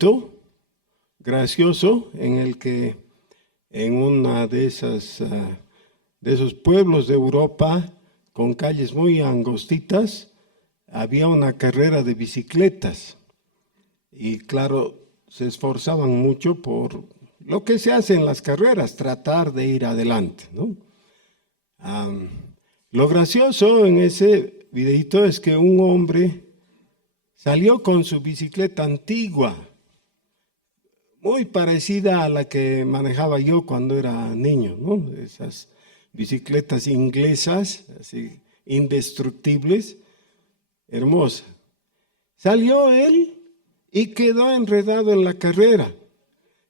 videíto gracioso en el que en una de esos pueblos de Europa con calles muy angostitas había una carrera de bicicletas y claro, se esforzaban mucho por lo que se hace en las carreras, tratar de ir adelante, ¿no? Lo gracioso en ese videíto es que un hombre salió con su bicicleta antigua, muy parecida a la que manejaba yo cuando era niño, ¿no? Esas bicicletas inglesas, así indestructibles, hermosa. Salió él y quedó enredado en la carrera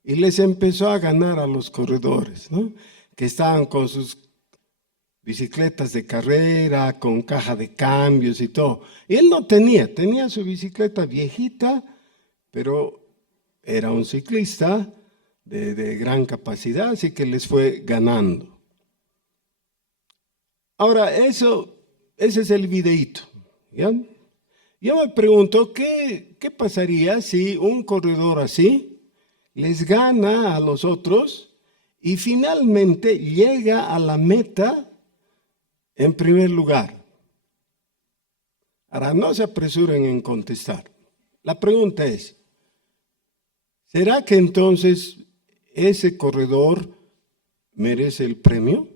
y les empezó a ganar a los corredores, ¿no? Que estaban con sus bicicletas de carrera, con caja de cambios y todo. Y él no tenía su bicicleta viejita, pero era un ciclista de gran capacidad, así que les fue ganando. Ahora, ese es el videíto, ¿ya? Yo me pregunto, ¿qué pasaría si un corredor así les gana a los otros y finalmente llega a la meta en primer lugar? Ahora, no se apresuren en contestar. La pregunta es, ¿será que entonces ese corredor merece el premio?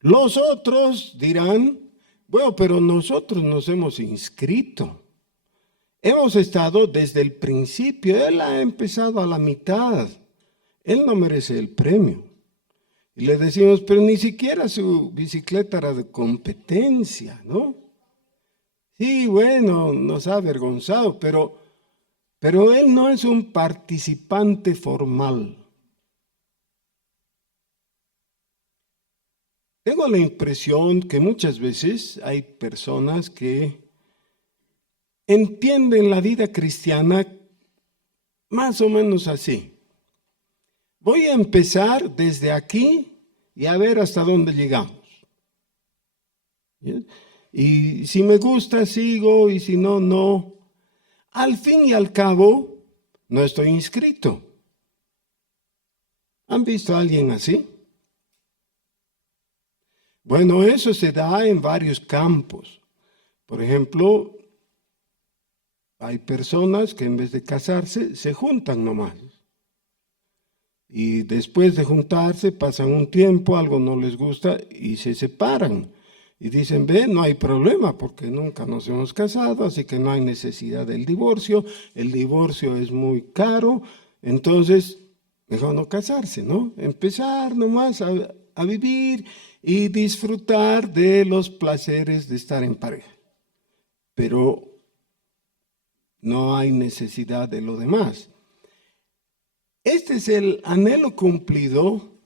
Los otros dirán, bueno, pero nosotros nos hemos inscrito. Hemos estado desde el principio, él ha empezado a la mitad. Él no merece el premio. Y le decimos, pero ni siquiera su bicicleta era de competencia, ¿no? Sí, bueno, nos ha avergonzado, pero él no es un participante formal. Tengo la impresión que muchas veces hay personas que entienden la vida cristiana más o menos así. Voy a empezar desde aquí y a ver hasta dónde llegamos. ¿Sí? Y si me gusta, sigo, y si no, no. Al fin y al cabo, no estoy inscrito. ¿Han visto a alguien así? Bueno, eso se da en varios campos. Por ejemplo, hay personas que en vez de casarse, se juntan nomás. Y después de juntarse, pasan un tiempo, algo no les gusta y se separan. Y dicen, ve, no hay problema porque nunca nos hemos casado, así que no hay necesidad del divorcio. El divorcio es muy caro, entonces mejor no casarse, ¿no? Empezar nomás a vivir y disfrutar de los placeres de estar en pareja. Pero no hay necesidad de lo demás. Este es el anhelo cumplido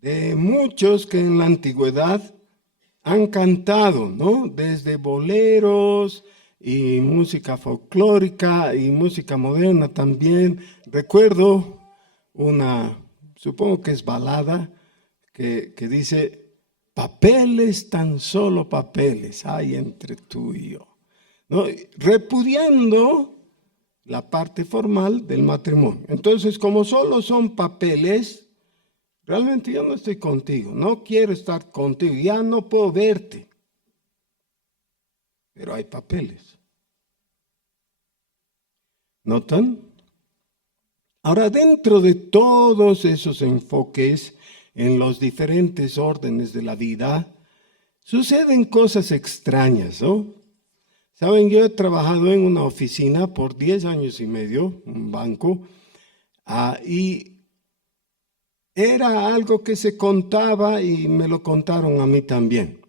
de muchos que en la antigüedad han cantado, ¿no? Desde boleros y música folclórica y música moderna también. Recuerdo una, supongo que es balada, que dice, papeles, tan solo papeles hay entre tú y yo, ¿no? Repudiando la parte formal del matrimonio. Entonces, como solo son papeles, realmente yo no estoy contigo, no quiero estar contigo, ya no puedo verte. Pero hay papeles. ¿Notan? Ahora, dentro de todos esos enfoques en los diferentes órdenes de la vida, suceden cosas extrañas, ¿no? Saben, yo he trabajado en una oficina por 10 años y medio, un banco, y era algo que se contaba y me lo contaron a mí también.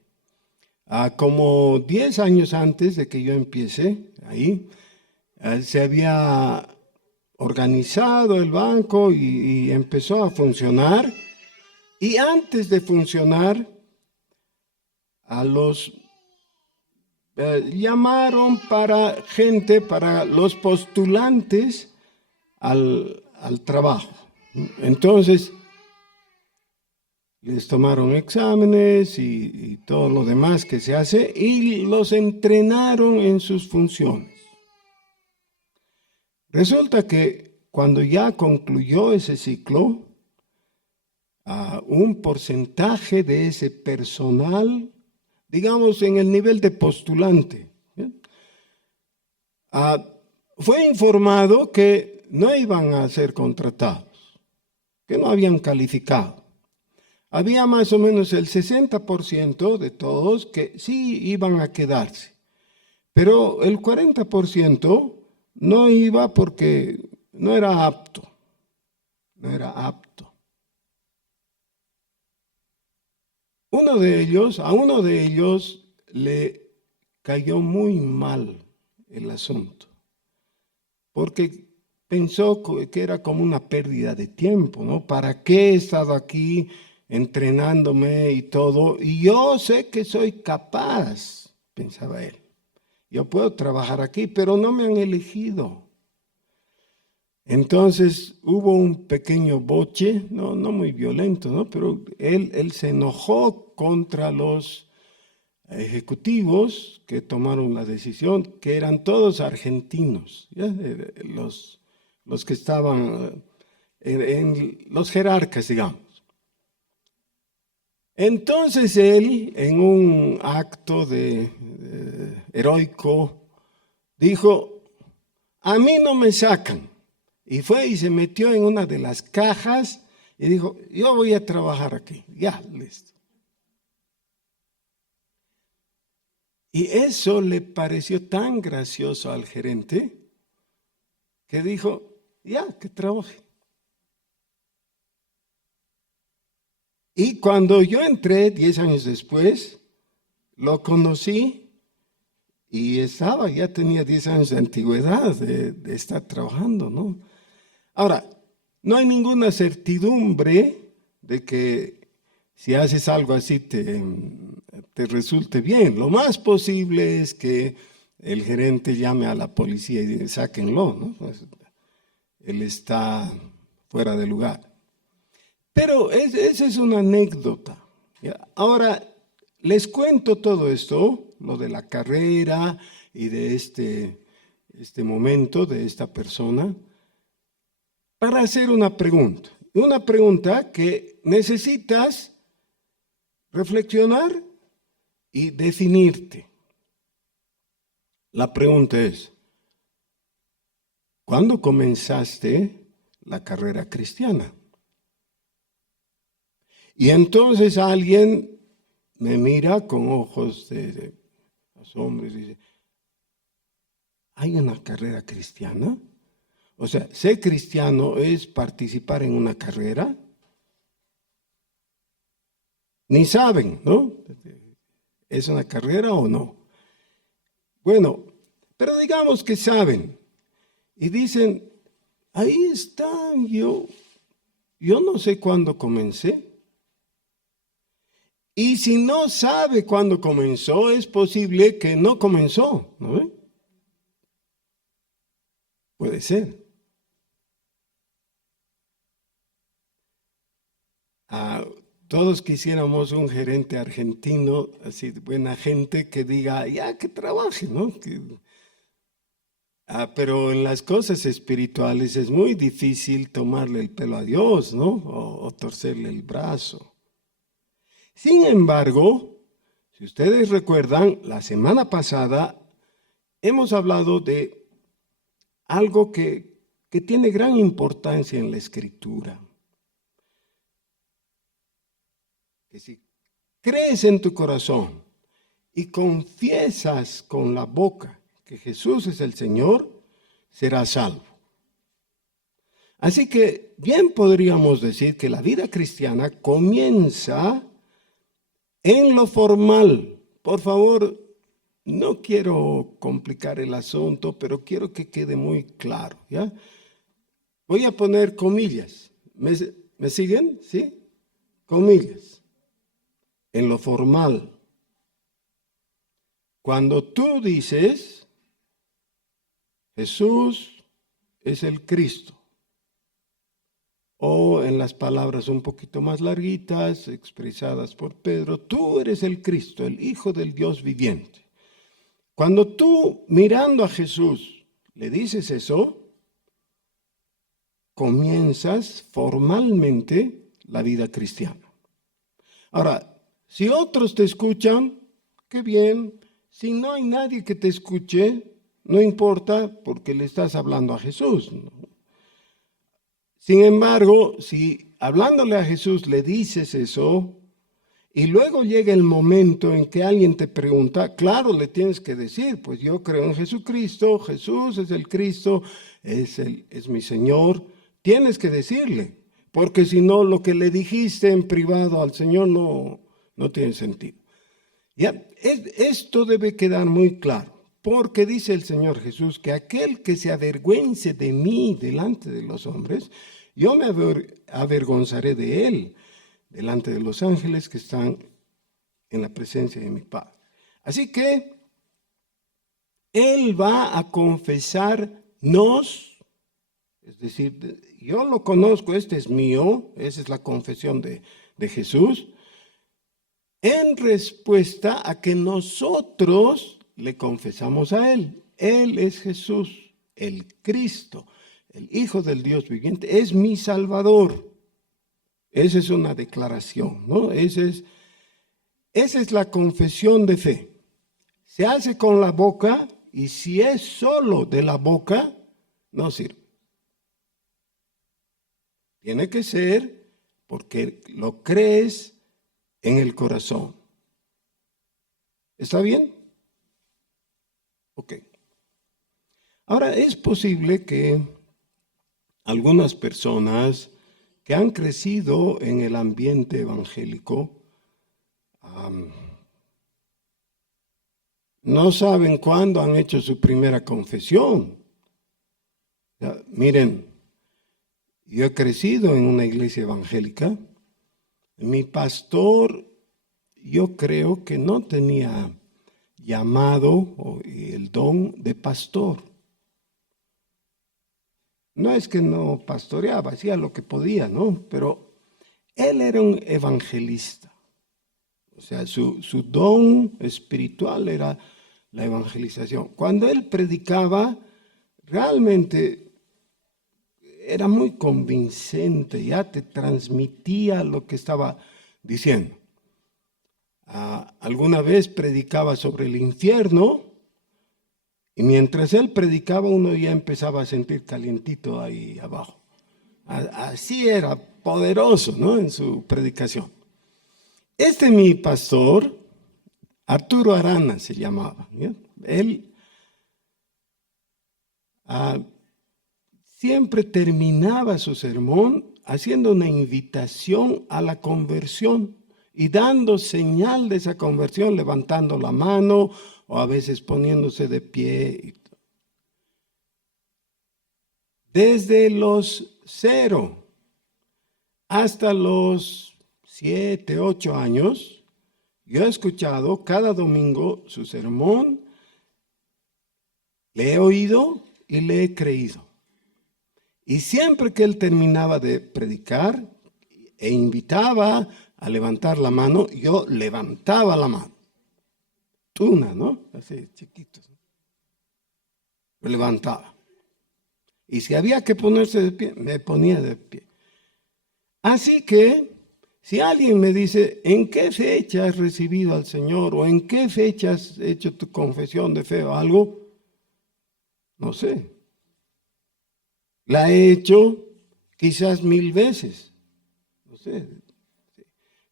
Como 10 años antes de que yo empiece ahí, se había organizado el banco y empezó a funcionar. Y antes de funcionar, a los llamaron para los postulantes al trabajo. Entonces, les tomaron exámenes y todo lo demás que se hace y los entrenaron en sus funciones. Resulta que cuando ya concluyó ese ciclo, un porcentaje de ese personal, digamos en el nivel de postulante, fue informado que no iban a ser contratados, que no habían calificado. Había más o menos el 60% de todos que sí iban a quedarse, pero el 40% no iba porque no era apto, no era apto. A uno de ellos le cayó muy mal el asunto, porque pensó que era como una pérdida de tiempo, ¿no? ¿Para qué he estado aquí entrenándome y todo? Y yo sé que soy capaz, pensaba él. Yo puedo trabajar aquí, pero no me han elegido. Entonces hubo un pequeño boche, no muy violento, ¿no? Pero él se enojó contra los ejecutivos que tomaron la decisión, que eran todos argentinos, ¿ya? Los que estaban en los jerarcas, digamos. Entonces él, en un acto heroico, dijo: a mí no me sacan. Y fue y se metió en una de las cajas y dijo: yo voy a trabajar aquí. Ya, listo. Y eso le pareció tan gracioso al gerente que dijo: ya, que trabaje. Y cuando yo entré 10 años después, lo conocí y ya tenía 10 años de antigüedad de estar trabajando, ¿no? Ahora, no hay ninguna certidumbre de que si haces algo así te resulte bien. Lo más posible es que el gerente llame a la policía y diga: sáquenlo, ¿no? Pues, él está fuera de lugar. Pero esa es una anécdota, ¿ya? Ahora, les cuento todo esto, lo de la carrera y de este momento de esta persona, para hacer una pregunta que necesitas reflexionar y definirte. La pregunta es: ¿cuándo comenzaste la carrera cristiana? Y entonces alguien me mira con ojos de asombro y dice: ¿hay una carrera cristiana? O sea, ser cristiano es participar en una carrera. Ni saben, ¿no? ¿Es una carrera o no? Bueno, pero digamos que saben y dicen: ahí están, yo no sé cuándo comencé. Y si no sabe cuándo comenzó, es posible que no comenzó, ¿no ve? Puede ser. Todos quisiéramos un gerente argentino, así buena gente, que diga: ya, que trabaje, ¿no? Pero en las cosas espirituales es muy difícil tomarle el pelo a Dios, ¿no? O torcerle el brazo. Sin embargo, si ustedes recuerdan, la semana pasada hemos hablado de algo que tiene gran importancia en la Escritura. Que si crees en tu corazón y confiesas con la boca que Jesús es el Señor, serás salvo. Así que bien podríamos decir que la vida cristiana comienza en lo formal. Por favor, no quiero complicar el asunto, pero quiero que quede muy claro, ¿ya? Voy a poner comillas. ¿Me siguen? ¿Sí? Comillas. En lo formal. Cuando tú dices: Jesús es el Cristo, o en las palabras un poquito más larguitas, expresadas por Pedro: tú eres el Cristo, el Hijo del Dios viviente. Cuando tú, mirando a Jesús, le dices eso, comienzas formalmente la vida cristiana. Ahora, si otros te escuchan, qué bien. Si no hay nadie que te escuche, no importa porque le estás hablando a Jesús, ¿no? Sin embargo, si hablándole a Jesús le dices eso y luego llega el momento en que alguien te pregunta, claro, le tienes que decir, pues yo creo en Jesucristo, Jesús es el Cristo, es mi Señor. Tienes que decirle, porque si no, lo que le dijiste en privado al Señor no tiene sentido. Ya, esto debe quedar muy claro, porque dice el Señor Jesús que aquel que se avergüence de mí delante de los hombres, yo me avergonzaré de él delante de los ángeles que están en la presencia de mi Padre. Así que Él va a confesarnos, es decir, yo lo conozco, este es mío, esa es la confesión de Jesús, en respuesta a que nosotros le confesamos a Él. Él es Jesús, el Cristo, el Hijo del Dios viviente, es mi Salvador. Esa es una declaración, ¿no? Esa es la confesión de fe. Se hace con la boca y si es solo de la boca, no sirve. Tiene que ser porque lo crees en el corazón. ¿Está bien? Ok. Ahora, es posible que algunas personas que han crecido en el ambiente evangélico no saben cuándo han hecho su primera confesión. Ya, miren, yo he crecido en una iglesia evangélica. Mi pastor, yo creo que no tenía llamado o el don de pastor. No es que no pastoreaba, hacía lo que podía, ¿no? Pero él era un evangelista. O sea, su don espiritual era la evangelización. Cuando él predicaba, realmente era muy convincente, ya te transmitía lo que estaba diciendo. Alguna vez predicaba sobre el infierno y mientras él predicaba uno ya empezaba a sentir calientito ahí abajo. Así era poderoso, ¿no? En su predicación. Mi pastor, Arturo Arana se llamaba, ¿ya? Él siempre terminaba su sermón haciendo una invitación a la conversión y dando señal de esa conversión, levantando la mano o a veces poniéndose de pie. Desde los 0 hasta los 7, 8 años, yo he escuchado cada domingo su sermón, le he oído y le he creído. Y siempre que él terminaba de predicar e invitaba a levantar la mano, yo levantaba la mano. Tuna, ¿no? Así, chiquitos. Lo levantaba. Y si había que ponerse de pie, me ponía de pie. Así que, si alguien me dice, ¿en qué fecha has recibido al Señor? ¿O en qué fecha has hecho tu confesión de fe o algo? No sé. La he hecho quizás 1000 veces. No sé.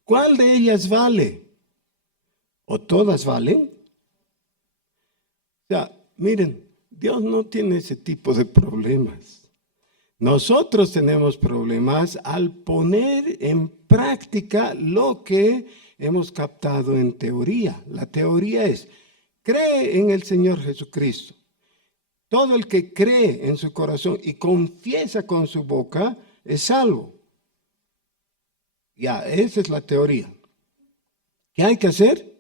¿Cuál de ellas vale? ¿O todas valen? O sea, miren, Dios no tiene ese tipo de problemas. Nosotros tenemos problemas al poner en práctica lo que hemos captado en teoría. La teoría es, cree en el Señor Jesucristo. Todo el que cree en su corazón y confiesa con su boca es salvo. Ya, esa es la teoría. ¿Qué hay que hacer?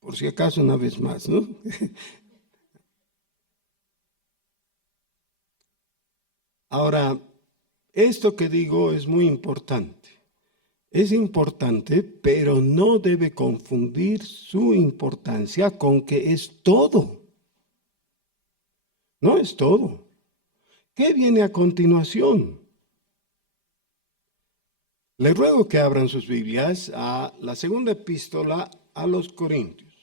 Por si acaso una vez más, ¿no? Ahora, esto que digo es muy importante. Es importante, pero no debe confundir su importancia con que es todo. No es todo. ¿Qué viene a continuación? Les ruego que abran sus Biblias a la segunda epístola a los Corintios.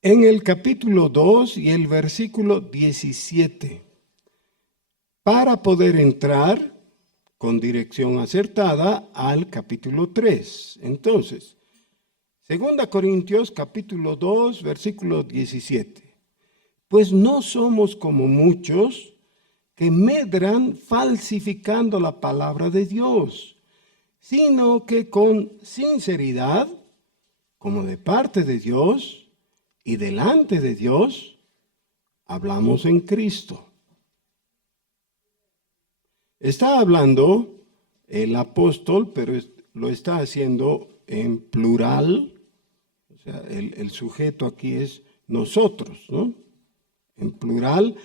En el capítulo 2 y el versículo 17, para poder entrar con dirección acertada al capítulo 3. Entonces, 2 Corintios capítulo 2, versículo 17. Pues no somos como muchos que medran falsificando la palabra de Dios, sino que con sinceridad, como de parte de Dios y delante de Dios, hablamos en Cristo. Está hablando el apóstol, pero lo está haciendo en plural. O sea, el sujeto aquí es nosotros, ¿no? En plural,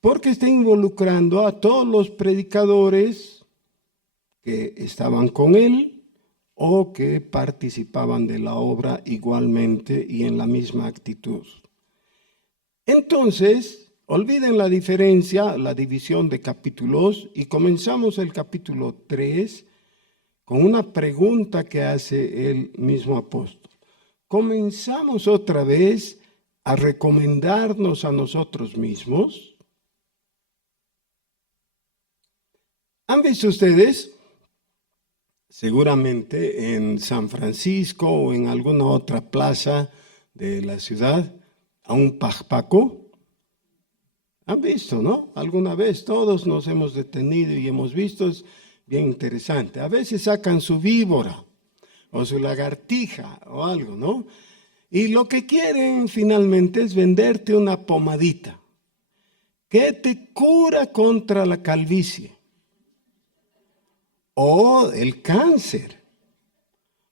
porque está involucrando a todos los predicadores que estaban con él o que participaban de la obra igualmente y en la misma actitud. Entonces, olviden la diferencia, la división de capítulos, y comenzamos el capítulo 3 con una pregunta que hace el mismo apóstol. Comenzamos otra vez a recomendarnos a nosotros mismos. ¿Han visto ustedes, seguramente en San Francisco o en alguna otra plaza de la ciudad, a un pajpaco? ¿Han visto, no? Alguna vez todos nos hemos detenido y hemos visto, es bien interesante. A veces sacan su víbora o su lagartija o algo, ¿no? Y lo que quieren finalmente es venderte una pomadita que te cura contra la calvicie o el cáncer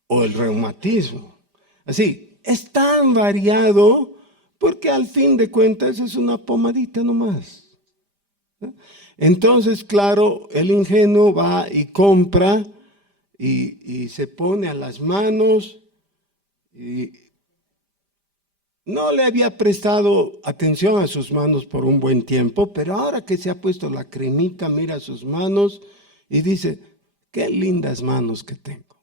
o el reumatismo. Así, es tan variado porque al fin de cuentas es una pomadita nomás. Entonces, claro, el ingenuo va y compra y se pone a las manos y no le había prestado atención a sus manos por un buen tiempo, pero ahora que se ha puesto la cremita, mira sus manos y dice, qué lindas manos que tengo.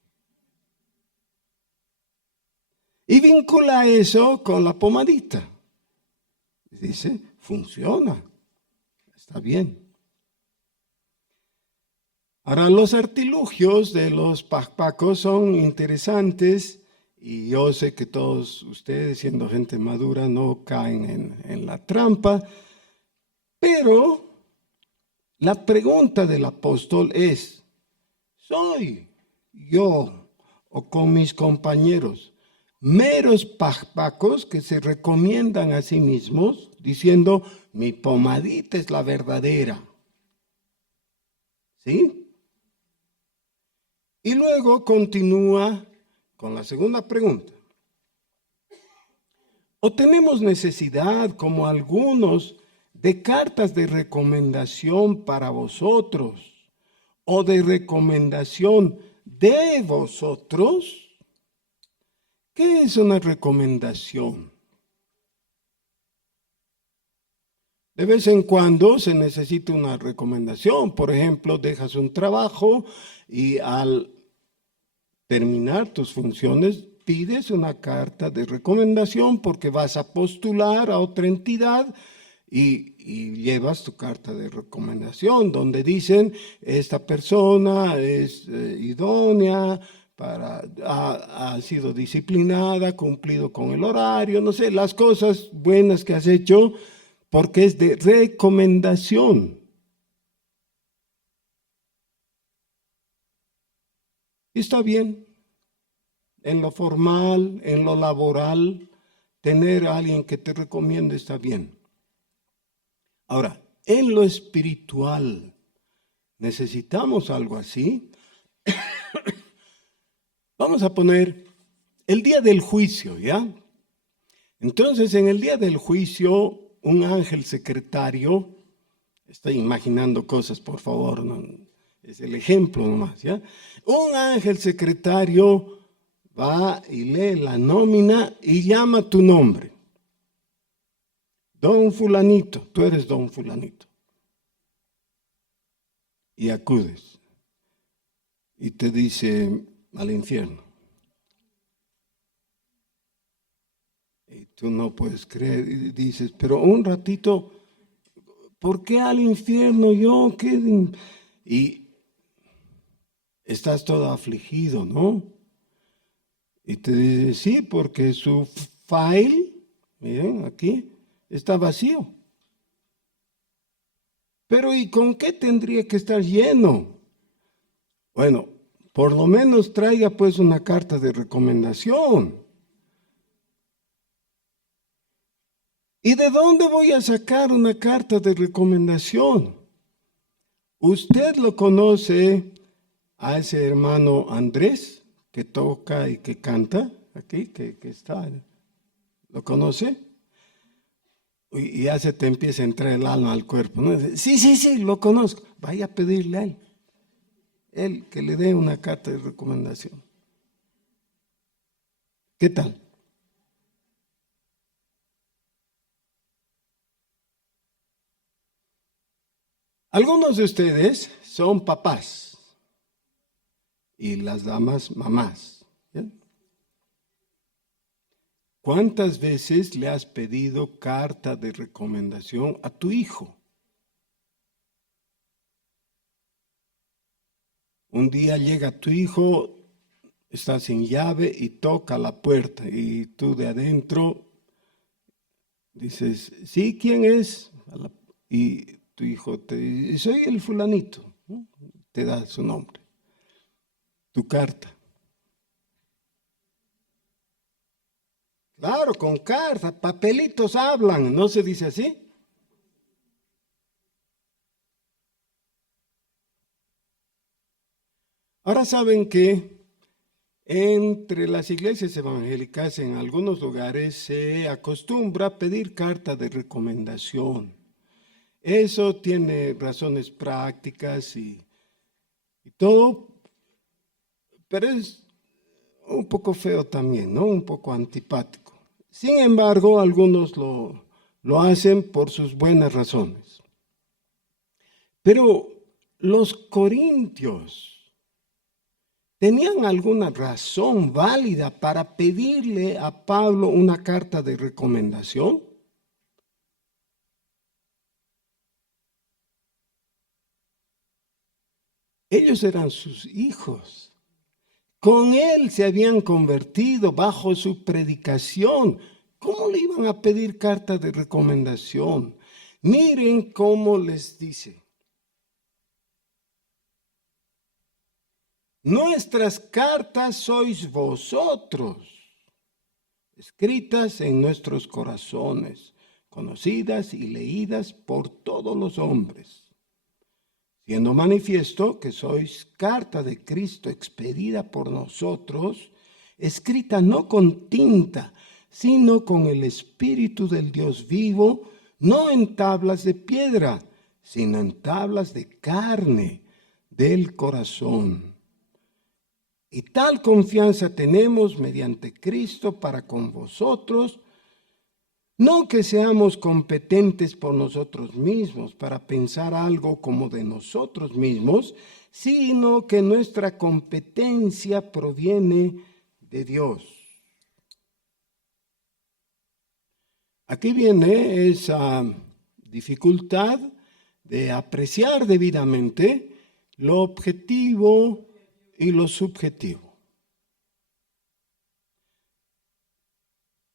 Y vincula eso con la pomadita. Dice, funciona, está bien. Ahora, los artilugios de los pajpacos son interesantes. Y yo sé que todos ustedes, siendo gente madura, no caen en la trampa, pero la pregunta del apóstol es, ¿soy yo o con mis compañeros meros pajpacos que se recomiendan a sí mismos diciendo, mi pomadita es la verdadera? ¿Sí? Y luego continúa con la segunda pregunta. ¿O tenemos necesidad, como algunos, de cartas de recomendación para vosotros o de recomendación de vosotros? ¿Qué es una recomendación? De vez en cuando se necesita una recomendación. Por ejemplo, dejas un trabajo y al terminar tus funciones, pides una carta de recomendación porque vas a postular a otra entidad y llevas tu carta de recomendación donde dicen, esta persona es idónea, ha sido disciplinada, cumplido con el horario, no sé, las cosas buenas que has hecho porque es de recomendación. Está bien, en lo formal, en lo laboral, tener a alguien que te recomiende está bien. Ahora, en lo espiritual, ¿necesitamos algo así? Vamos a poner el día del juicio, ¿ya? Entonces, en el día del juicio, un ángel secretario, estoy imaginando cosas, por favor, no, es el ejemplo nomás, ¿ya? Un ángel secretario va y lee la nómina y llama tu nombre. Don fulanito, tú eres don fulanito. Y acudes. Y te dice al infierno. Y tú no puedes creer y dices, pero un ratito, ¿por qué al infierno yo? ¿Qué? Y estás todo afligido, ¿no? Y te dice, sí, porque su file, miren aquí, está vacío. Pero ¿y con qué tendría que estar lleno? Bueno, por lo menos traiga pues una carta de recomendación. ¿Y de dónde voy a sacar una carta de recomendación? Usted lo conoce a ese hermano Andrés, que toca y que canta, aquí, que está, ¿lo conoce? Y ya se te empieza a entrar el alma al cuerpo, ¿no? Sí, lo conozco. Vaya a pedirle a él que le dé una carta de recomendación. ¿Qué tal? Algunos de ustedes son papás y las damas mamás. ¿Ya? ¿Cuántas veces le has pedido carta de recomendación a tu hijo? Un día llega tu hijo, está sin llave y toca la puerta y tú de adentro dices, sí, ¿quién es? Y tu hijo te dice, soy el fulanito, ¿no? Te da su nombre, tu carta. Claro, con carta, papelitos hablan, ¿no se dice así? Ahora saben que entre las iglesias evangélicas en algunos lugares se acostumbra a pedir carta de recomendación. Eso tiene razones prácticas y todo, pero es un poco feo también, ¿no? Un poco antipático. Sin embargo, algunos lo hacen por sus buenas razones. Pero los corintios ¿tenían alguna razón válida para pedirle a Pablo una carta de recomendación? Ellos eran sus hijos. Con él se habían convertido bajo su predicación. ¿Cómo le iban a pedir carta de recomendación? Miren cómo les dice. Nuestras cartas sois vosotros, escritas en nuestros corazones, conocidas y leídas por todos los hombres, siendo manifiesto que sois carta de Cristo expedida por nosotros, escrita no con tinta, sino con el Espíritu del Dios vivo, no en tablas de piedra, sino en tablas de carne del corazón. Y tal confianza tenemos mediante Cristo para con vosotros, no que seamos competentes por nosotros mismos para pensar algo como de nosotros mismos, sino que nuestra competencia proviene de Dios. Aquí viene esa dificultad de apreciar debidamente lo objetivo y lo subjetivo.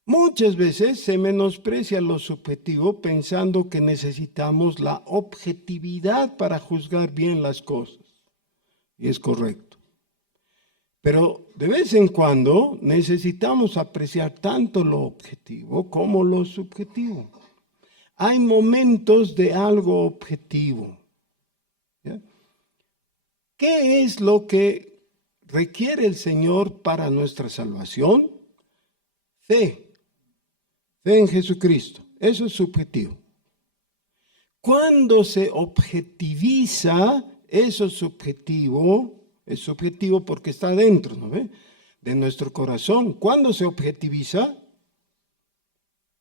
Muchas veces se menosprecia lo subjetivo pensando que necesitamos la objetividad para juzgar bien las cosas. Y es correcto. Pero de vez en cuando necesitamos apreciar tanto lo objetivo como lo subjetivo. Hay momentos de algo objetivo. ¿Ya? ¿Qué es lo que requiere el Señor para nuestra salvación? Fe. Fe en Jesucristo. Eso es subjetivo. Cuando se objetiviza, eso es subjetivo porque está adentro, ¿no ve? de nuestro corazón. ¿Cuándo se objetiviza?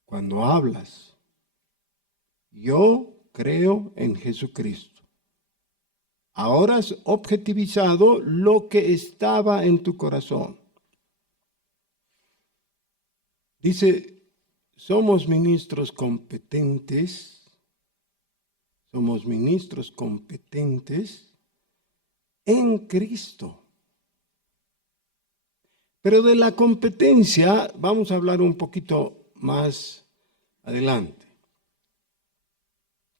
Cuando hablas. Yo creo en Jesucristo. Ahora has objetivizado lo que estaba en tu corazón. Dice, somos ministros competentes en Cristo. Pero de la competencia vamos a hablar un poquito más adelante.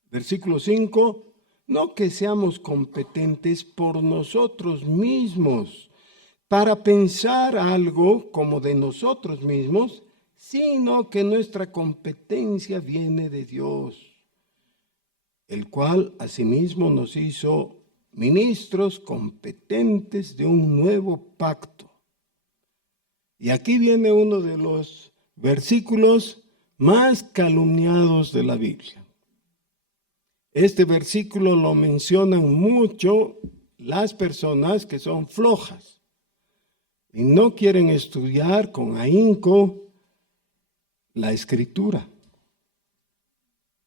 Versículo 5, no que seamos competentes por nosotros mismos para pensar algo como de nosotros mismos, sino que nuestra competencia viene de Dios, el cual asimismo nos hizo ministros competentes de un nuevo pacto. Y aquí viene uno de los versículos más calumniados de la Biblia. Este versículo lo mencionan mucho las personas que son flojas y no quieren estudiar con ahínco la Escritura.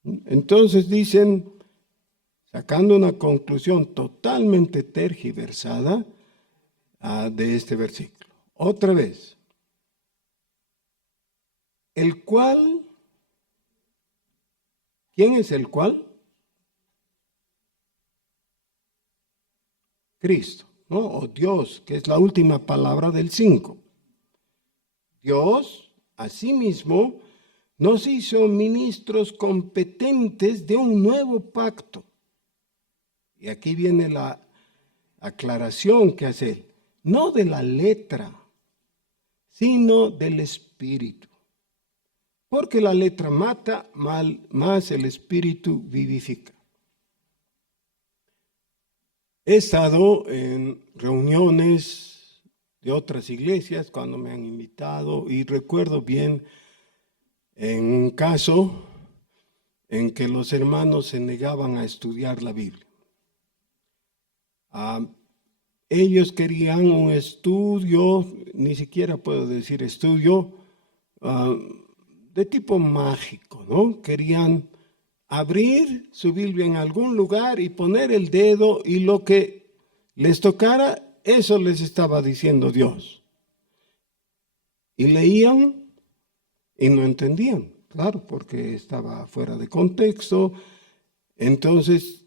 Entonces dicen, sacando una conclusión totalmente tergiversada de este versículo. Otra vez, el cual, ¿quién es el cual? Cristo, ¿no? O Dios, que es la última palabra del 5. Dios, asimismo, nos hizo ministros competentes de un nuevo pacto. Y aquí viene la aclaración que hace él. No de la letra, sino del espíritu. Porque la letra mata, más el espíritu vivifica. He estado en reuniones de otras iglesias cuando me han invitado y recuerdo bien en un caso en que los hermanos se negaban a estudiar la Biblia. Ellos querían un estudio, ni siquiera puedo decir estudio, de tipo mágico, ¿no? Querían abrir su Biblia en algún lugar y poner el dedo y lo que les tocara, eso les estaba diciendo Dios. Y leían y no entendían, claro, porque estaba fuera de contexto. Entonces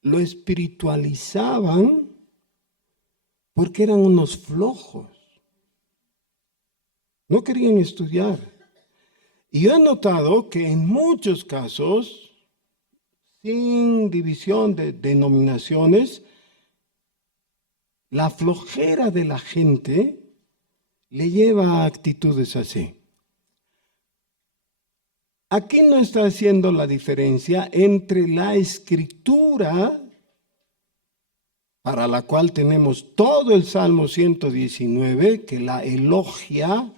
lo espiritualizaban porque eran unos flojos. No querían estudiar. Y yo he notado que en muchos casos, sin división de denominaciones, la flojera de la gente le lleva a actitudes así. Aquí no está haciendo la diferencia entre la Escritura, para la cual tenemos todo el Salmo 119, que la elogia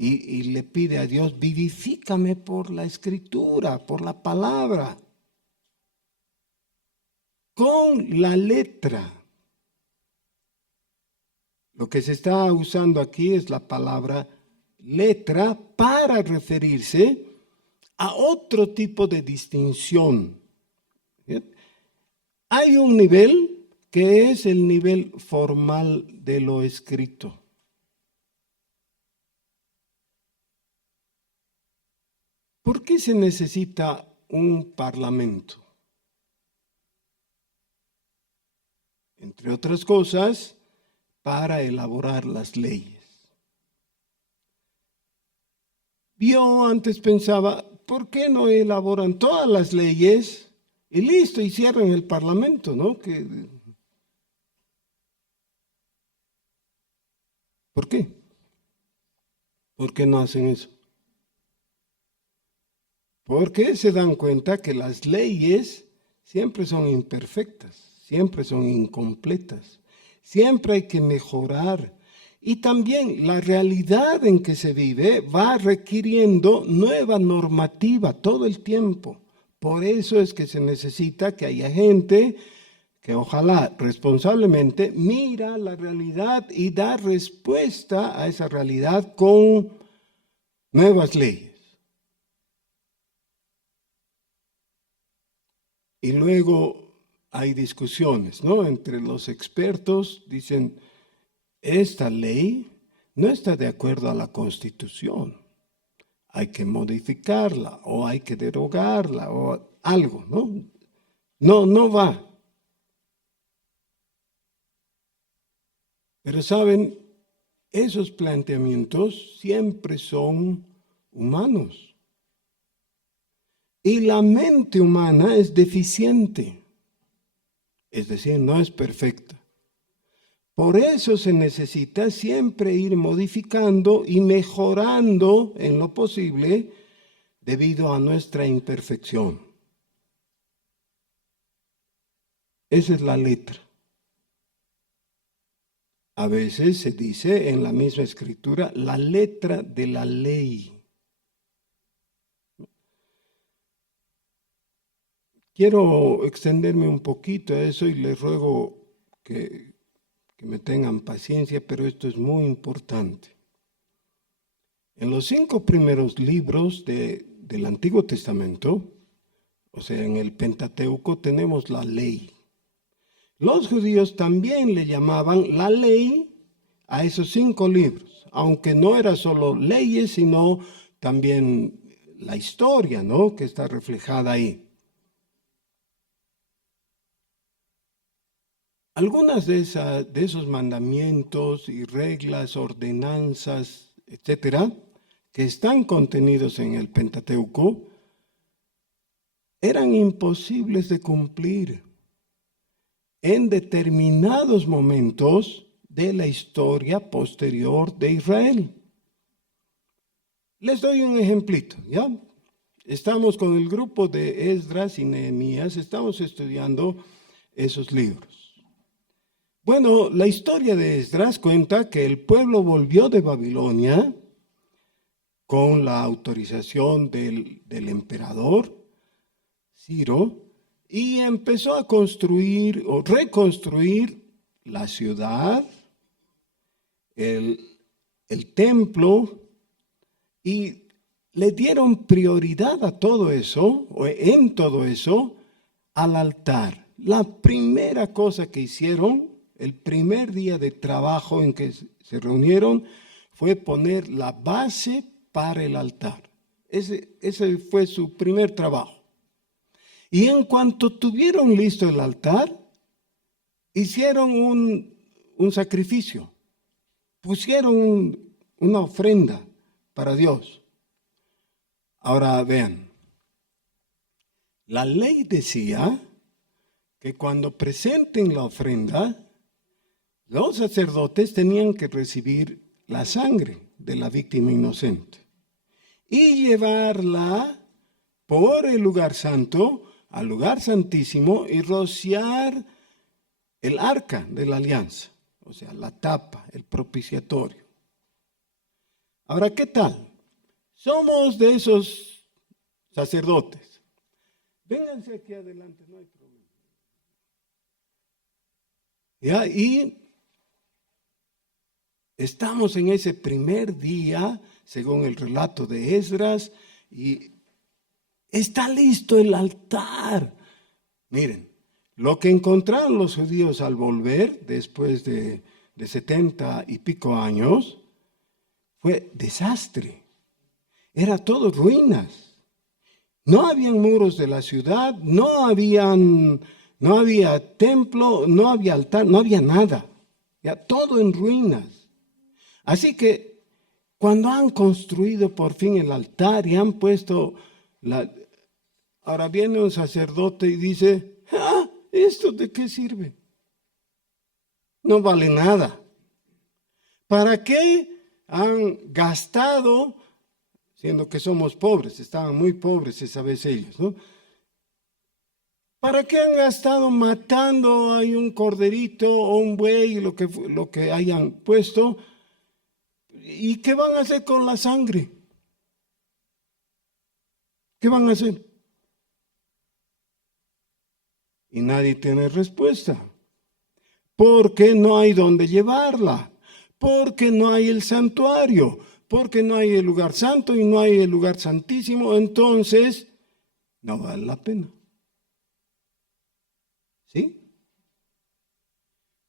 y le pide a Dios, vivifícame por la Escritura, por la palabra, con la letra. Lo que se está usando aquí es la palabra letra para referirse a otro tipo de distinción. ¿Bien? Hay un nivel que es el nivel formal de lo escrito. ¿Por qué se necesita un parlamento? Entre otras cosas, para elaborar las leyes. Yo antes pensaba, ¿por qué no elaboran todas las leyes y listo, y cierran el parlamento, ¿no? ¿Por qué? ¿Por qué no hacen eso? Porque se dan cuenta que las leyes siempre son imperfectas, siempre son incompletas, siempre hay que mejorar. Y también la realidad en que se vive va requiriendo nueva normativa todo el tiempo. Por eso es que se necesita que haya gente que ojalá responsablemente mira la realidad y da respuesta a esa realidad con nuevas leyes. Y luego hay discusiones, ¿no? Entre los expertos dicen, esta ley no está de acuerdo a la Constitución. Hay que modificarla o hay que derogarla o algo, ¿no? No va. Pero saben, esos planteamientos siempre son humanos. Y la mente humana es deficiente, es decir, no es perfecta. Por eso se necesita siempre ir modificando y mejorando en lo posible debido a nuestra imperfección. Esa es la letra. A veces se dice en la misma escritura la letra de la ley. Quiero extenderme un poquito a eso y les ruego que me tengan paciencia, pero esto es muy importante. En los 5 primeros libros del Antiguo Testamento, o sea, en el Pentateuco, tenemos la ley. Los judíos también le llamaban la ley a esos 5 libros, aunque no era solo leyes, sino también la historia, ¿no?, que está reflejada ahí. Algunas de esos mandamientos y reglas, ordenanzas, etcétera, que están contenidos en el Pentateuco, eran imposibles de cumplir en determinados momentos de la historia posterior de Israel. Les doy un ejemplito, ¿ya? Estamos con el grupo de Esdras y Nehemías, estamos estudiando esos libros. Bueno, la historia de Esdras cuenta que el pueblo volvió de Babilonia con la autorización del emperador Ciro y empezó a construir o reconstruir la ciudad, el templo, y le dieron prioridad a todo eso, o en todo eso, al altar. La primera cosa que hicieron, el primer día de trabajo en que se reunieron, fue poner la base para el altar. Ese fue su primer trabajo. Y en cuanto tuvieron listo el altar, hicieron un sacrificio, pusieron una ofrenda para Dios. Ahora vean, la ley decía que cuando presenten la ofrenda, los sacerdotes tenían que recibir la sangre de la víctima inocente y llevarla por el lugar santo al lugar santísimo y rociar el arca de la alianza, o sea, la tapa, el propiciatorio. Ahora, ¿qué tal? Somos de esos sacerdotes. Vénganse aquí adelante, no hay problema. ¿Ya? Y estamos en ese primer día, según el relato de Esdras, y está listo el altar. Miren, lo que encontraron los judíos al volver, después de 70 y pico años, fue desastre. Era todo ruinas. No habían muros de la ciudad, no había templo, no había altar, no había nada. Ya todo en ruinas. Así que cuando han construido por fin el altar y han puesto ahora viene un sacerdote y dice, ¿esto de qué sirve? No vale nada. ¿Para qué han gastado, siendo que somos pobres, estaban muy pobres esa vez ellos, ¿no? ¿Para qué han gastado matando a un corderito o un buey, lo que hayan puesto? ¿Y qué van a hacer con la sangre? ¿Qué van a hacer? y nadie tiene respuesta. Porque no hay dónde llevarla, porque no hay el santuario, porque no hay el lugar santo y no hay el lugar santísimo, entonces no vale la pena. ¿Sí?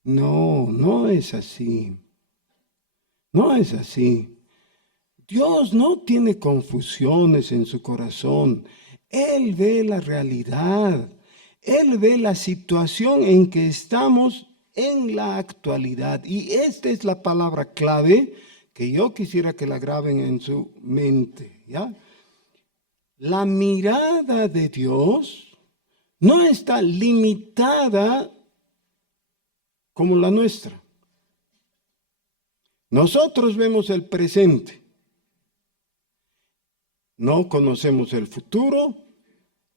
No, no es así. No es así. Dios no tiene confusiones en su corazón. Él ve la realidad. Él ve la situación en que estamos en la actualidad. Y esta es la palabra clave que yo quisiera que la graben en su mente, ¿ya? La mirada de Dios no está limitada como la nuestra. Nosotros vemos el presente, no conocemos el futuro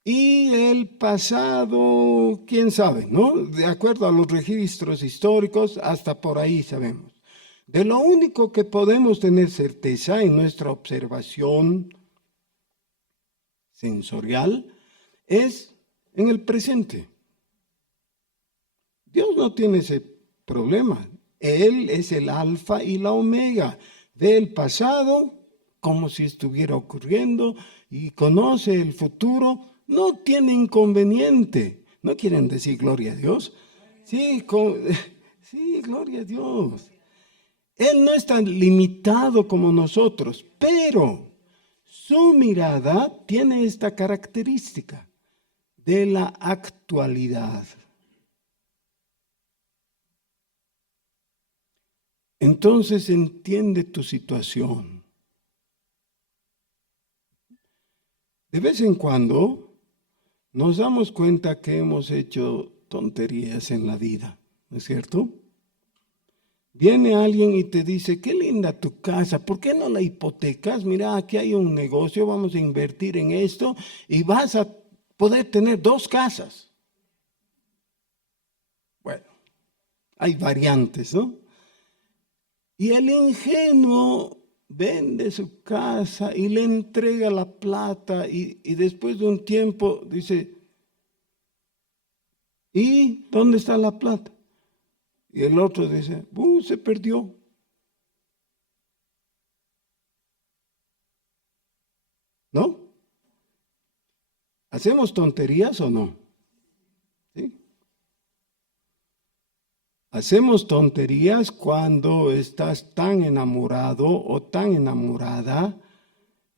y el pasado, quién sabe, ¿no? De acuerdo a los registros históricos, hasta por ahí sabemos. De lo único que podemos tener certeza en nuestra observación sensorial es en el presente. Dios no tiene ese problema. Él es el alfa y la omega. Ve el pasado como si estuviera ocurriendo y conoce el futuro. No tiene inconveniente. ¿No quieren decir gloria a Dios? Sí, sí, gloria a Dios. Él no es tan limitado como nosotros, pero su mirada tiene esta característica de la actualidad. Entonces entiende tu situación. De vez en cuando nos damos cuenta que hemos hecho tonterías en la vida, ¿no es cierto? Viene alguien y te dice, qué linda tu casa, ¿por qué no la hipotecas? Mira, aquí hay un negocio, vamos a invertir en esto y vas a poder tener 2 casas. Bueno, hay variantes, ¿no? Y el ingenuo vende su casa y le entrega la plata y después de un tiempo dice, ¿y dónde está la plata? Y el otro dice, se perdió. ¿No? ¿Hacemos tonterías o no? ¿Sí? Hacemos tonterías cuando estás tan enamorado o tan enamorada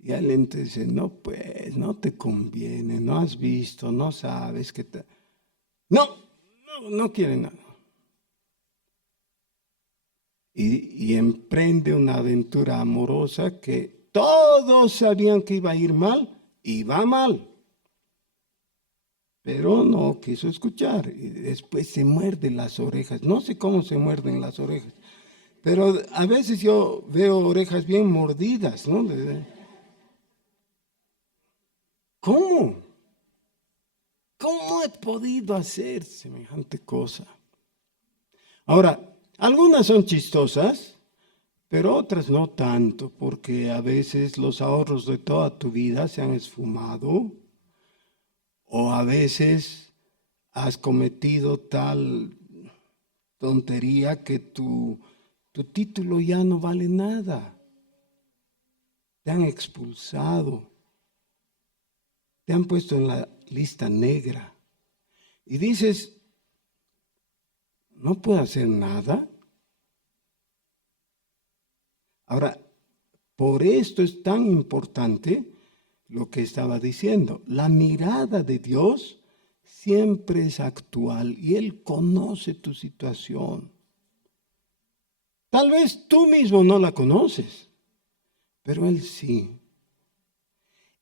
y alguien te dice, no, pues, no te conviene, no has visto, no sabes qué te... No quiere nada. Y emprende una aventura amorosa que todos sabían que iba a ir mal y va mal. Pero no quiso escuchar y después se muerde las orejas. No sé cómo se muerden las orejas, pero a veces yo veo orejas bien mordidas, ¿no? ¿Cómo? ¿Cómo he podido hacer semejante cosa? Ahora, algunas son chistosas, pero otras no tanto, porque a veces los ahorros de toda tu vida se han esfumado, o a veces has cometido tal tontería que tu título ya no vale nada. Te han expulsado, te han puesto en la lista negra y dices, no puedo hacer nada. Ahora, por esto es tan importante lo que estaba diciendo. La mirada de Dios siempre es actual y Él conoce tu situación. Tal vez tú mismo no la conoces, pero Él sí.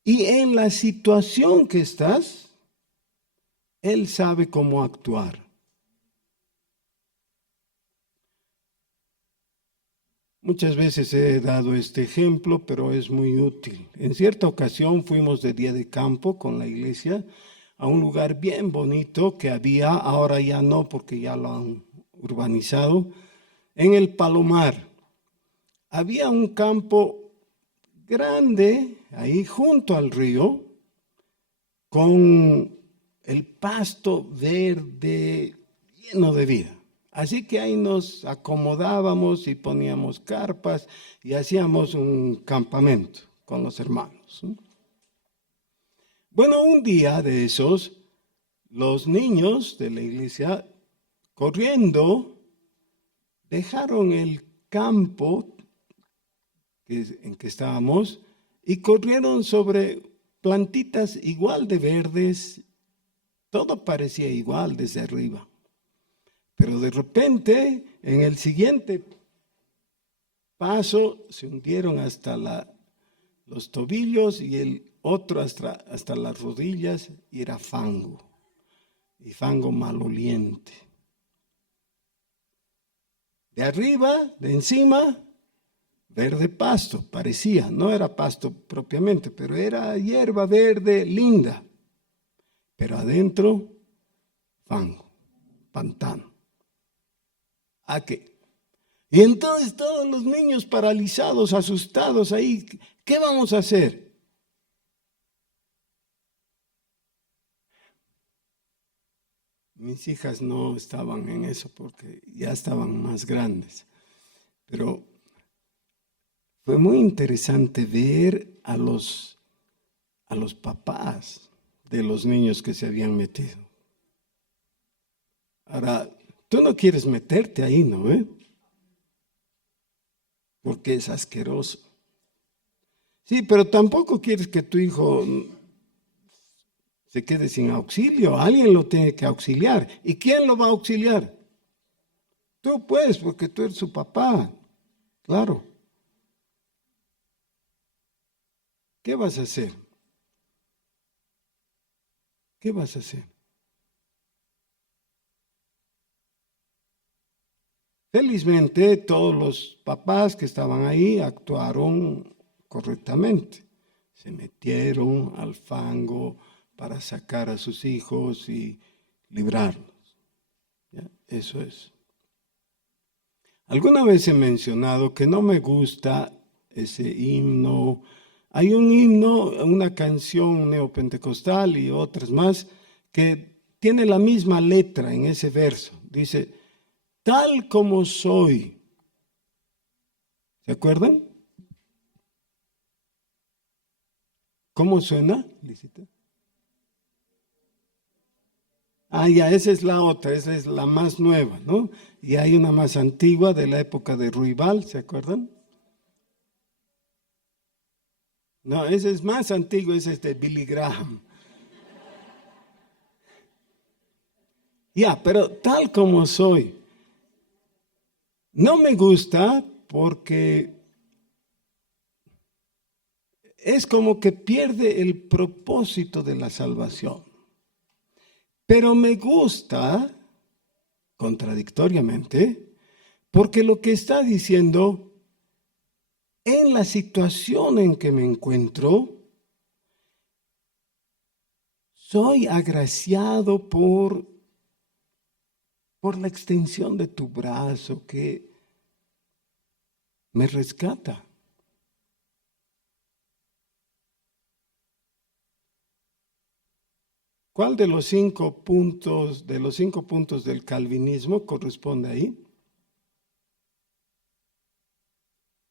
Y en la situación que estás, Él sabe cómo actuar. Muchas veces he dado este ejemplo, pero es muy útil. En cierta ocasión fuimos de día de campo con la iglesia a un lugar bien bonito que había, ahora ya no porque ya lo han urbanizado, en el Palomar. Había un campo grande ahí junto al río con el pasto verde lleno de vida. Así que ahí nos acomodábamos y poníamos carpas y hacíamos un campamento con los hermanos. Bueno, un día de esos, los niños de la iglesia, corriendo, dejaron el campo en que estábamos y corrieron sobre plantitas igual de verdes. Todo parecía igual desde arriba. Pero de repente, en el siguiente paso, se hundieron hasta los tobillos y el otro hasta las rodillas, y era fango, y fango maloliente. De arriba, de encima, verde pasto, parecía, no era pasto propiamente, pero era hierba verde linda. Pero adentro, fango, pantano. ¿A qué? Y entonces todos los niños paralizados, asustados ahí, ¿qué vamos a hacer? Mis hijas no estaban en eso porque ya estaban más grandes, pero fue muy interesante ver a los papás de los niños que se habían metido. Ahora, tú no quieres meterte ahí, ¿no? Porque es asqueroso. Sí, pero tampoco quieres que tu hijo se quede sin auxilio. Alguien lo tiene que auxiliar. ¿Y quién lo va a auxiliar? Tú pues, porque tú eres su papá. Claro. ¿Qué vas a hacer? ¿Qué vas a hacer? Felizmente, todos los papás que estaban ahí actuaron correctamente. Se metieron al fango para sacar a sus hijos y librarlos. ¿Ya? Eso es. Alguna vez he mencionado que no me gusta ese himno. Hay un himno, una canción neopentecostal y otras más que tiene la misma letra en ese verso. Dice, tal como soy. ¿Se acuerdan? ¿Cómo suena, Licita? Ah, ya, esa es la otra, esa es la más nueva, ¿no? Y hay una más antigua de la época de Ruibal, ¿se acuerdan? No, esa es más antigua, esa es de Billy Graham. Ya, pero tal como soy. No me gusta porque es como que pierde el propósito de la salvación. Pero me gusta, contradictoriamente, porque lo que está diciendo, en la situación en que me encuentro, soy agraciado por la extensión de tu brazo que me rescata. ¿Cuál de los 5 puntos del calvinismo corresponde ahí?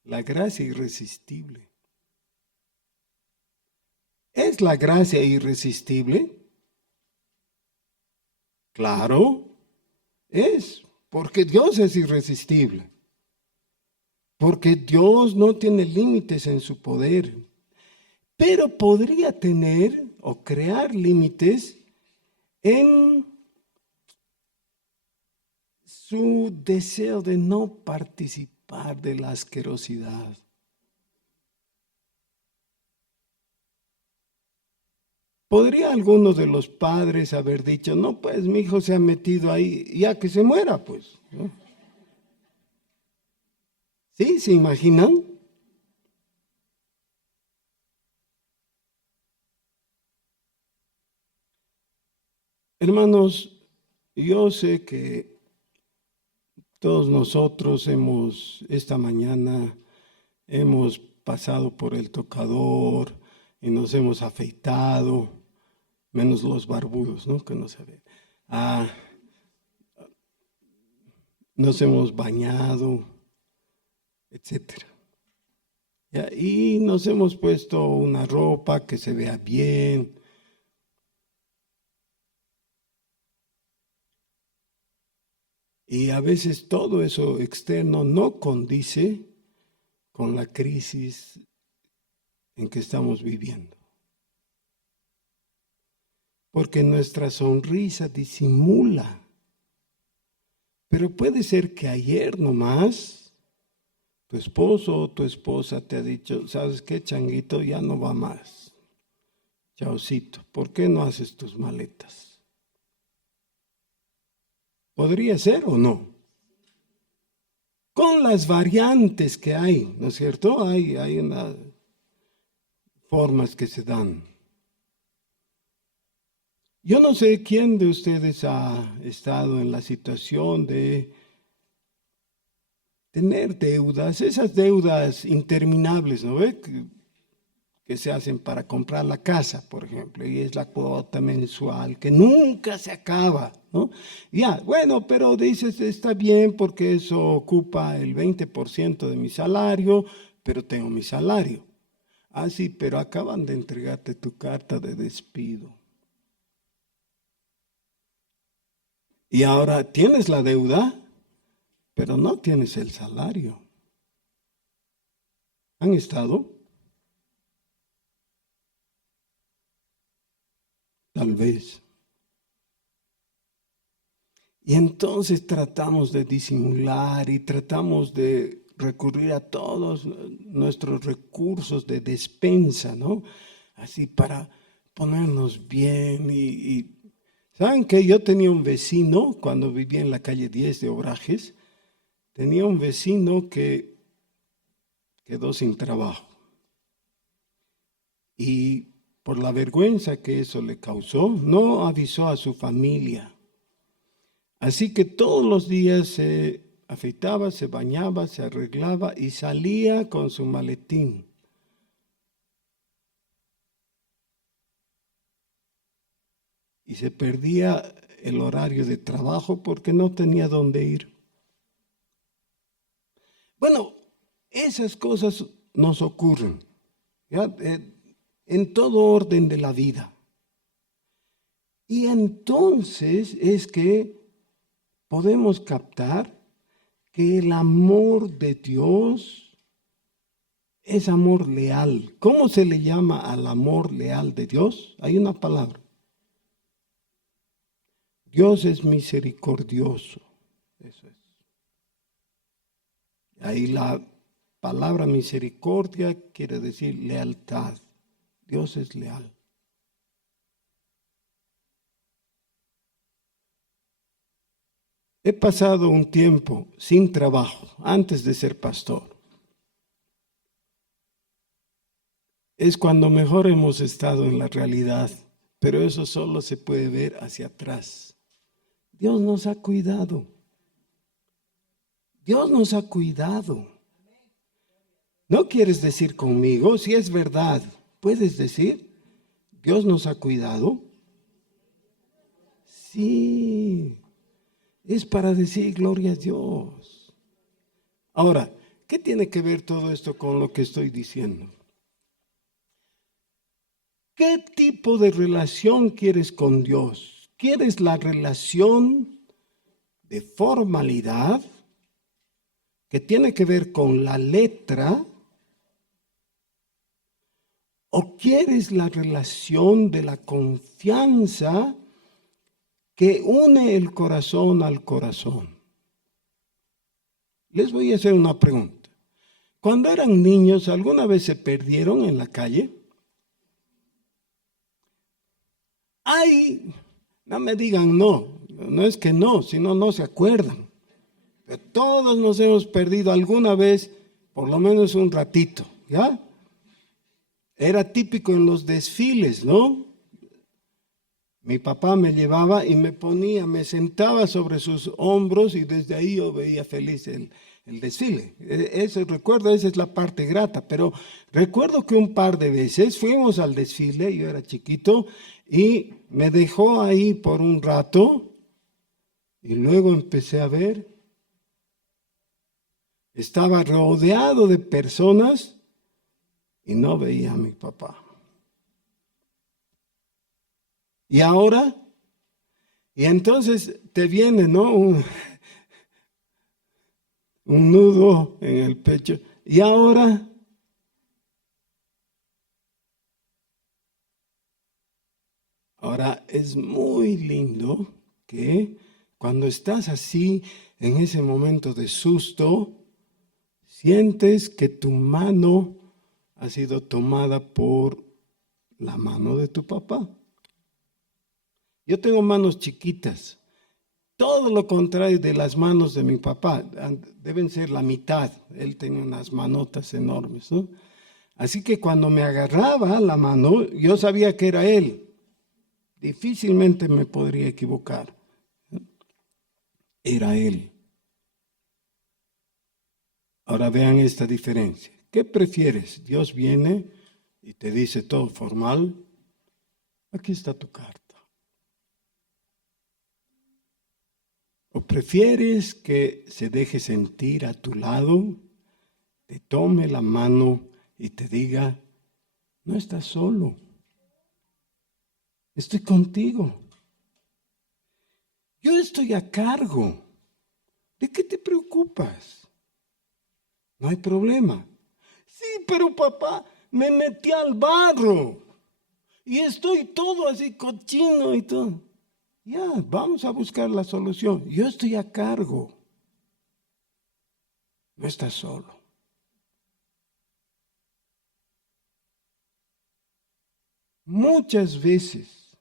La gracia irresistible. ¿Es la gracia irresistible? Claro, es, porque Dios es irresistible. Porque Dios no tiene límites en su poder. Pero podría tener o crear límites en su deseo de no participar de la asquerosidad. ¿Podría alguno de los padres haber dicho, no, pues mi hijo se ha metido ahí, ya que se muera, pues? ¿No? ¿Sí? ¿Se imaginan? Hermanos, yo sé que todos nosotros esta mañana hemos pasado por el tocador y nos hemos afeitado, menos los barbudos, ¿no? Que no se ve. Nos hemos bañado, etcétera. ¿Ya? Y nos hemos puesto una ropa que se vea bien. Y a veces todo eso externo no condice con la crisis en que estamos viviendo. Porque nuestra sonrisa disimula. Pero puede ser que ayer nomás tu esposo o tu esposa te ha dicho, ¿sabes qué, changuito? Ya no va más. Chaucito, ¿por qué no haces tus maletas? ¿Podría ser o no? Con las variantes que hay, ¿no es cierto? Hay unas formas que se dan. Yo no sé quién de ustedes ha estado en la situación de tener deudas, esas deudas interminables, ¿no ve? Que se hacen para comprar la casa, por ejemplo, y es la cuota mensual que nunca se acaba, ¿no? Ya, bueno, pero dices, está bien porque eso ocupa el 20% de mi salario, pero tengo mi salario. Ah, sí, pero acaban de entregarte tu carta de despido. Y ahora tienes la deuda, pero no tienes el salario. ¿Han estado? Tal vez. Y entonces tratamos de disimular y tratamos de recurrir a todos nuestros recursos de despensa, ¿no? Así para ponernos bien. ¿Saben que yo tenía un vecino cuando vivía en la calle 10 de Obrajes? Tenía un vecino que quedó sin trabajo. Y por la vergüenza que eso le causó, no avisó a su familia. Así que todos los días se afeitaba, se bañaba, se arreglaba y salía con su maletín. Y se perdía el horario de trabajo porque no tenía dónde ir. Bueno, esas cosas nos ocurren, ¿ya? En todo orden de la vida. Y entonces es que podemos captar que el amor de Dios es amor leal. ¿Cómo se le llama al amor leal de Dios? Hay una palabra. Dios es misericordioso. Eso es. Ahí la palabra misericordia quiere decir lealtad. Dios es leal. He pasado un tiempo sin trabajo antes de ser pastor. Es cuando mejor hemos estado en la realidad, pero eso solo se puede ver hacia atrás. Dios nos ha cuidado. Dios nos ha cuidado. ¿No quieres decir conmigo? Si es verdad, ¿puedes decir? ¿Dios nos ha cuidado? Sí. Es para decir gloria a Dios. Ahora, ¿qué tiene que ver todo esto con lo que estoy diciendo? ¿Qué tipo de relación quieres con Dios? ¿Quieres la relación de formalidad que tiene que ver con la letra? ¿O quieres la relación de la confianza que une el corazón al corazón? Les voy a hacer una pregunta. Cuando eran niños, ¿alguna vez se perdieron en la calle? Ay, no me digan no es que no, sino no se acuerdan. Pero todos nos hemos perdido alguna vez, por lo menos un ratito, ¿ya? Era típico en los desfiles, ¿no? Mi papá me llevaba y me sentaba sobre sus hombros y desde ahí yo veía feliz el desfile. Eso recuerdo, esa es la parte grata, pero recuerdo que un par de veces fuimos al desfile, yo era chiquito, Y me dejó ahí por un rato y luego empecé a ver. Estaba rodeado de personas y no veía a mi papá. Y ahora, y entonces te viene, ¿no? Un nudo en el pecho. Y ahora, es muy lindo que cuando estás así, en ese momento de susto, sientes que tu mano ha sido tomada por la mano de tu papá. Yo tengo manos chiquitas, todo lo contrario de las manos de mi papá, deben ser la mitad, él tenía unas manotas enormes, ¿no? Así que cuando me agarraba la mano, yo sabía que era él, difícilmente me podría equivocar, ¿no? Era él. Ahora vean esta diferencia. ¿Qué prefieres? Dios viene y te dice todo formal, aquí está tu carta. ¿O prefieres que se deje sentir a tu lado, te tome la mano y te diga, no estás solo, estoy contigo, yo estoy a cargo, ¿de qué te preocupas? No hay problema. Sí, pero papá, me metí al barro y estoy todo así cochino y todo. Ya, vamos a buscar la solución. Yo estoy a cargo. No estás solo. Muchas veces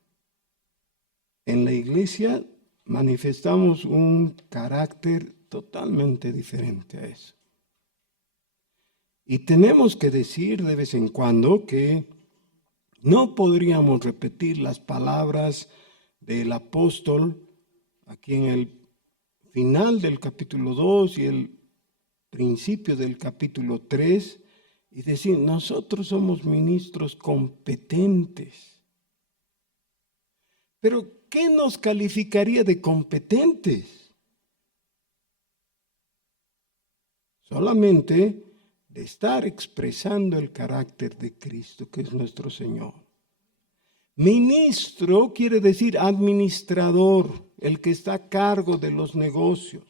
en la iglesia manifestamos un carácter totalmente diferente a eso. Y tenemos que decir de vez en cuando que no podríamos repetir las palabras del apóstol aquí en el final del capítulo 2 y el principio del capítulo 3 y decir, nosotros somos ministros competentes. Pero, ¿qué nos calificaría de competentes? Solamente de estar expresando el carácter de Cristo, que es nuestro Señor. Ministro quiere decir administrador, el que está a cargo de los negocios.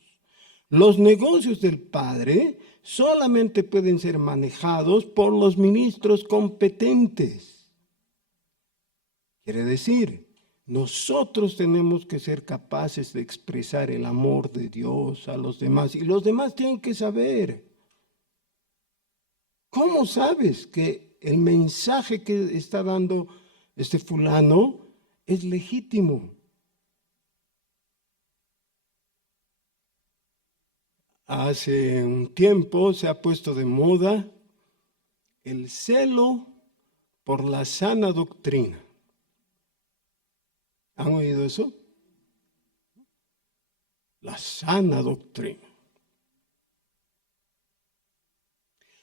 Los negocios del Padre solamente pueden ser manejados por los ministros competentes. Quiere decir, nosotros tenemos que ser capaces de expresar el amor de Dios a los demás y los demás tienen que saber. ¿Cómo sabes que el mensaje que está dando este fulano es legítimo? Hace un tiempo se ha puesto de moda el celo por la sana doctrina. ¿Han oído eso? La sana doctrina.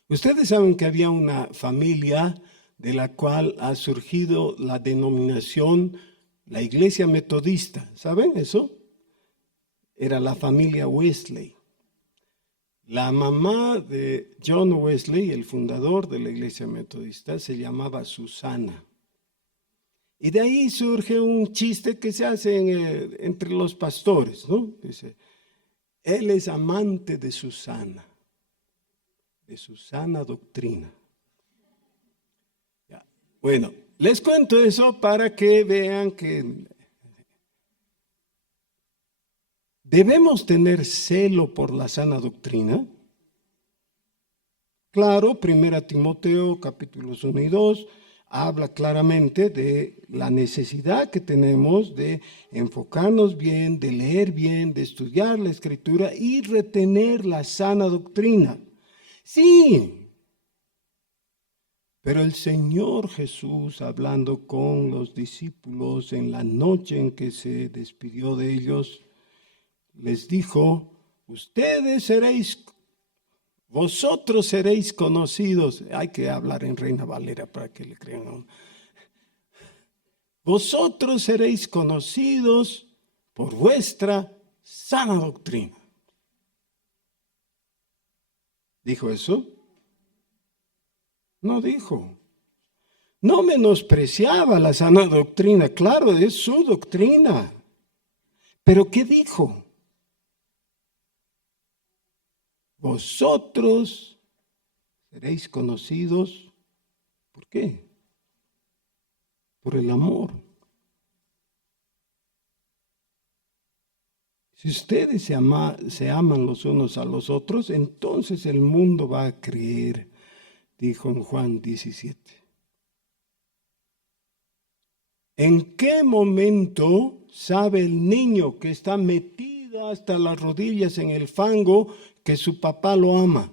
Ustedes saben que había una familia de la cual ha surgido la denominación la Iglesia Metodista. ¿Saben eso? Era la familia Wesley. La mamá de John Wesley, el fundador de la Iglesia Metodista, se llamaba Susana. Y de ahí surge un chiste que se hace entre los pastores, ¿no? Dice, él es amante de su sana doctrina. Ya. Bueno, les cuento eso para que vean que debemos tener celo por la sana doctrina. Claro, 1 Timoteo capítulos 1 y 2 habla claramente de la necesidad que tenemos de enfocarnos bien, de leer bien, de estudiar la Escritura y retener la sana doctrina. Sí, pero el Señor Jesús, hablando con los discípulos en la noche en que se despidió de ellos, les dijo, vosotros seréis conocidos. Hay que hablar en Reina Valera para que le crean. vosotros seréis conocidos por vuestra sana doctrina. ¿Dijo eso? No dijo. No menospreciaba la sana doctrina, claro, es su doctrina. Pero ¿qué dijo? Vosotros seréis conocidos, ¿por qué? Por el amor. Si ustedes se aman los unos a los otros, entonces el mundo va a creer, dijo en Juan 17. ¿En qué momento sabe el niño que está metido hasta las rodillas en el fango que su papá lo ama?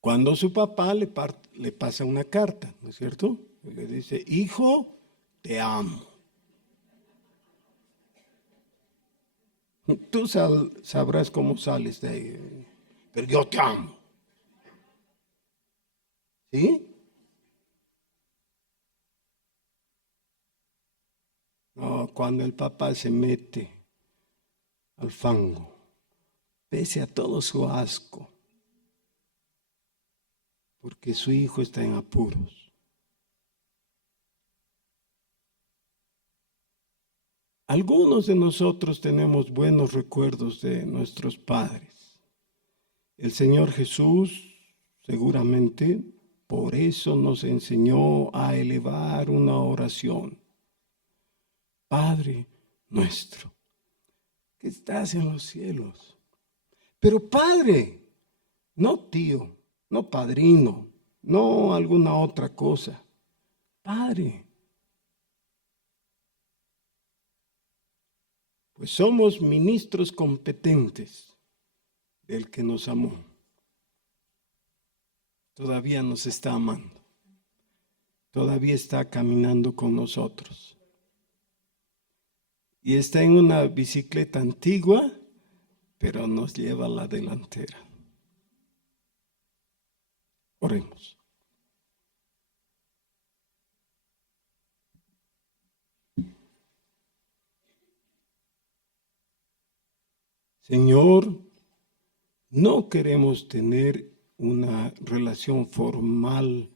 Cuando su papá le pasa una carta, ¿no es cierto? Le dice, hijo, te amo. Tú sabrás cómo sales de ahí, pero yo te amo. ¿Sí? No, cuando el papá se mete al fango, pese a todo su asco, porque su hijo está en apuros. Algunos de nosotros tenemos buenos recuerdos de nuestros padres. El Señor Jesús seguramente por eso nos enseñó a elevar una oración. Padre nuestro, que estás en los cielos. Pero Padre, no tío, no padrino, no alguna otra cosa. Padre. Pues somos ministros competentes del que nos amó. Todavía nos está amando. Todavía está caminando con nosotros. Y está en una bicicleta antigua, pero nos lleva a la delantera. Oremos. Señor, no queremos tener una relación formal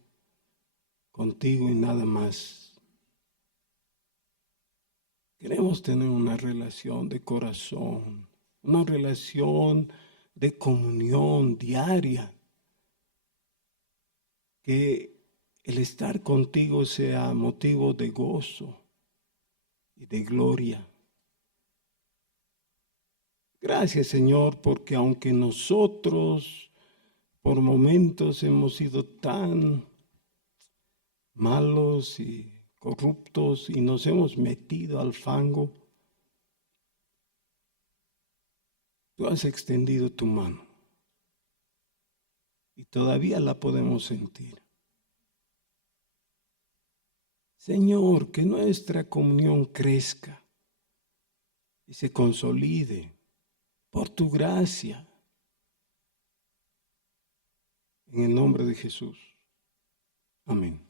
contigo y nada más. Queremos tener una relación de corazón, una relación de comunión diaria. Que el estar contigo sea motivo de gozo y de gloria. Gracias, Señor, porque aunque nosotros por momentos hemos sido tan malos y corruptos y nos hemos metido al fango, tú has extendido tu mano y todavía la podemos sentir. Señor, que nuestra comunión crezca y se consolide por tu gracia. En el nombre de Jesús. Amén.